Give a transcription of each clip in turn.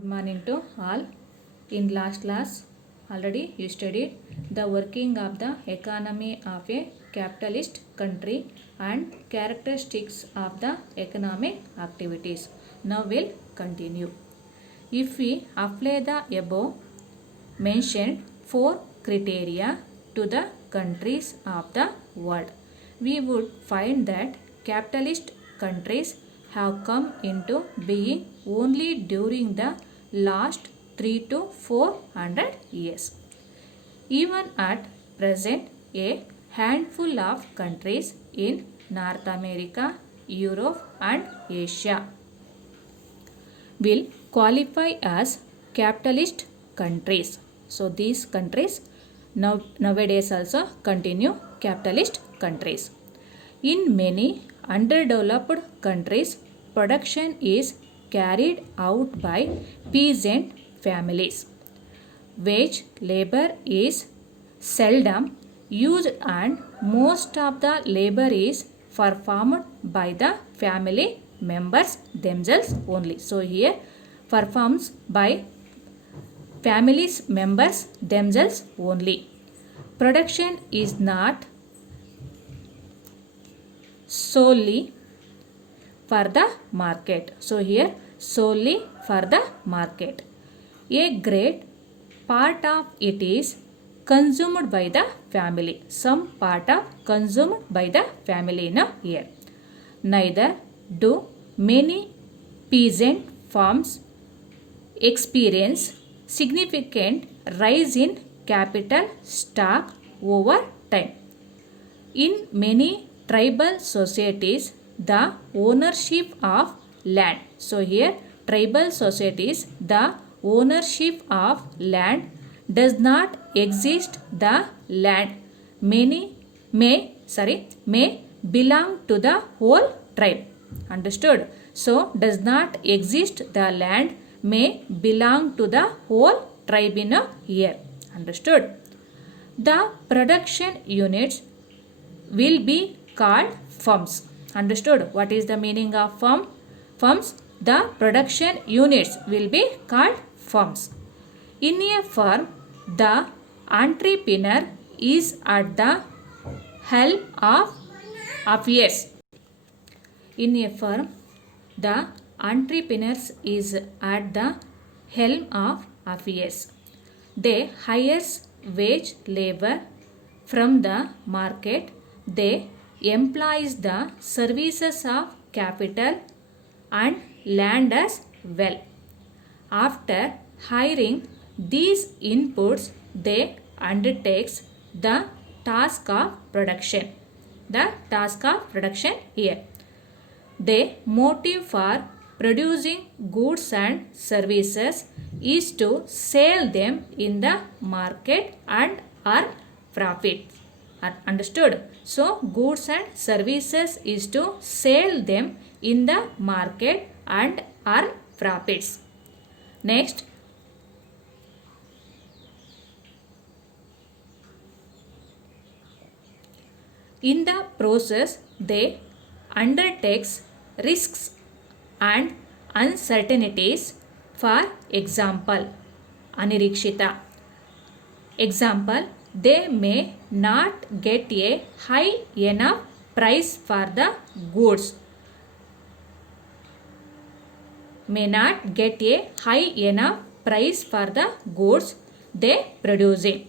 Good morning to all. In last class already you studied the working of the economy of a capitalist country and characteristics of the economic activities. Now we'll continue. If we apply the above mentioned four criteria to the countries of the world, we would find that capitalist countries have come into being only during the last 3 to 400 years. Even at present, a handful of countries in North America, Europe and Asia will qualify as capitalist countries. So these countries nowadays also continue capitalist countries. In many underdeveloped countries, production is carried out by peasant families. Wage labor is seldom used and most of the labor is performed by the family members themselves only. So here performs by families members themselves only. Production is not solely for the market. So here solely for the market. A great part of it is consumed by the family. Some part of consumed by the family in a year. Neither do many peasant farms experience significant rise in capital stock over time. In many tribal societies, the ownership of land. So here tribal societies, the ownership of land does not exist. The land may belong to the whole tribe. Understood? So does not exist. The land may belong to the whole tribe in a year. Understood? The production units will be called firms. Understood? What is the meaning of firm? Firms. The production units will be called firms. In a firm, the entrepreneur is at the helm of affairs. In a firm, the entrepreneur is at the helm of affairs. They hire wage labor from the market. They employs the services of capital and land as well. After hiring these inputs, they undertakes the task of production. The task of production here. The motive for producing goods and services is to sell them in the market and earn profit. Understood? So goods and services is to sell them in the market and earn profits. Next, in the process they undertakes risks and uncertainties. For example, anirikshita. Example, they may not get a high enough price for the goods. May not get a high enough price for the goods they producing.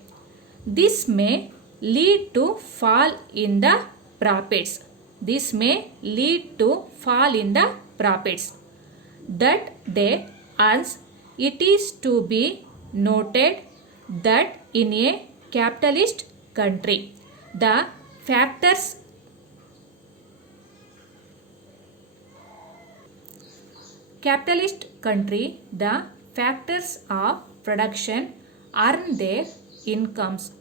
This may lead to fall in the profits. This may lead to fall in the profits that they earn. It is to be noted that in a capitalist country, the factors of production earn their incomes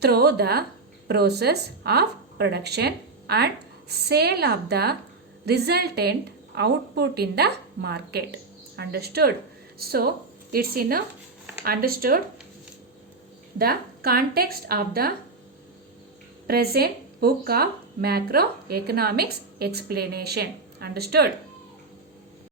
through the process of production and sale of the resultant output in the market. Understood? So it's understood the context of the present book of macroeconomics explanation. Understood?